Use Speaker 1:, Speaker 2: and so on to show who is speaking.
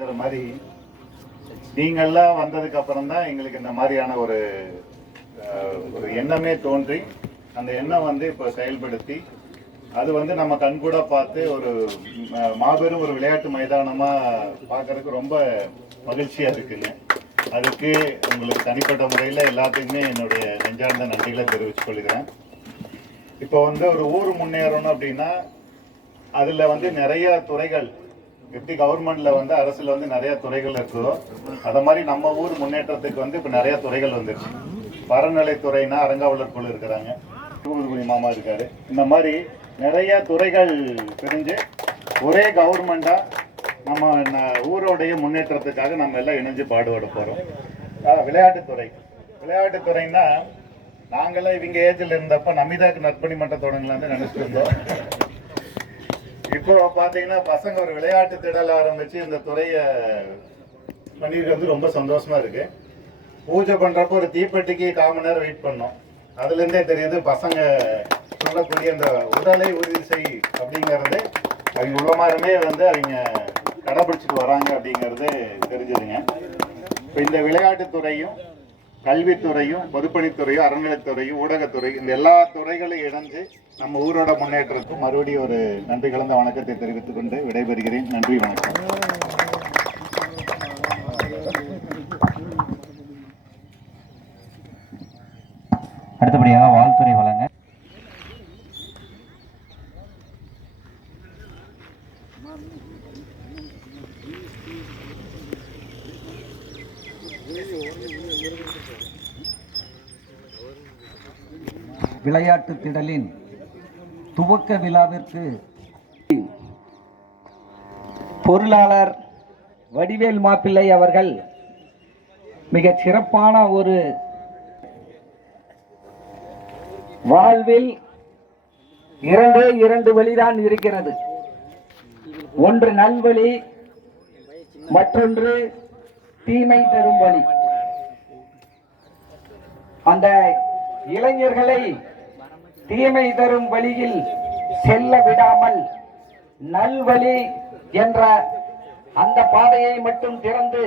Speaker 1: இந்த மாதிரி நீங்கள்லாம் வந்ததுக்கு அப்புறம் தான் எங்களுக்கு இந்த மாதிரியான ஒரு ஒரு எண்ணமே தோன்றி அந்த எண்ணம் வந்து இப்போ செயல்படுத்தி அது வந்து நம்ம கண்கூட பார்த்து ஒரு மாபெரும் ஒரு விளையாட்டு மைதானமாக பார்க்கறதுக்கு ரொம்ப மகிழ்ச்சியாக இருக்குங்க. அதுக்கு உங்களுக்கு தனிப்பட்ட முறையில் எல்லாத்துக்குமே என்னுடைய நெஞ்சார்ந்த நன்றிகளை தெரிவித்து கொள்கிறேன். இப்போ வந்து ஒரு ஊர் முன்னேறணும் அப்படின்னா அதில் வந்து நிறைய துறைகள் எப்படி கவர்மெண்ட்ல வந்து அரசுல வந்து நிறைய துறைகள் இருக்குதோ அத மாதிரி நம்ம ஊர் முன்னேற்றத்துக்கு வந்து இப்ப நிறைய துறைகள் வந்துருச்சு. பரநிலைத்துறைனா அரங்காவலர் குழு இருக்கிறாங்க. தூத்துக்குடி மாமா இருக்காரு. இந்த மாதிரி நிறைய துறைகள் பிரிஞ்சு ஒரே கவர்மெண்டா நம்ம ஊரோடைய முன்னேற்றத்துக்காக நம்ம எல்லாம் இணைஞ்சு பாடுபட போறோம். விளையாட்டுத்துறை. விளையாட்டுத்துறைன்னா நாங்களாம் இவங்க ஏஜில் இருந்தப்ப நமிதாக்கு நற்பணி மன்ற தொடங்கலாம்னு நினைச்சிட்டு இருந்தோம். இப்போ பார்த்தீங்கன்னா பசங்க ஒரு விளையாட்டு திடல் ஆரம்பித்து இந்த துறையை பண்ணியிருக்கிறது ரொம்ப சந்தோஷமாக இருக்குது பூஜை பண்ணுறப்போ ஒரு தீப்பெட்டிக்கு கால் மணி நேரம் வெயிட் பண்ணோம். அதுலேருந்தே தெரியுது பசங்க சொல்லக்கூடிய அந்த உடலை உறுதி செய் அப்படிங்கிறது அவங்க உள்ளமாருமே வந்து அவங்க கடைபிடிச்சிட்டு வராங்க அப்படிங்கிறது தெரிஞ்சுதுங்க. இப்போ இந்த விளையாட்டுத்துறையும் கல்வித்துறையும் பொதுப்பணித்துறையும் அறநிலைத்துறையும் ஊடகத்துறை இந்த எல்லா துறைகளையும் இணைஞ்சு நம்ம ஊரோட முன்னேற்றத்துக்கும் மறுபடியும் ஒரு நன்றி கலந்த வணக்கத்தை தெரிவித்துக் கொண்டு விடைபெறுகிறேன். நன்றி வணக்கம்.
Speaker 2: அடுத்தபடியாக வாழ்த்துறை வழங்க.
Speaker 3: விளையாட்டு திடலின் துவக்க விழாவிற்கு பொருளாளர் வடிவேல் மாப்பிள்ளை அவர்கள் மிகச் சிறப்பான ஒரு வாழ்வில் இரண்டே இரண்டு வழிதான் இருக்கிறது. ஒன்று நல்வழி மற்றொன்று தீமை தரும் வழி. அந்த இளைஞர்களை தீமை தரும் வழியில் செல்ல விடாமல் நல்வழி என்ற அந்த பாதையை மட்டும் திறந்து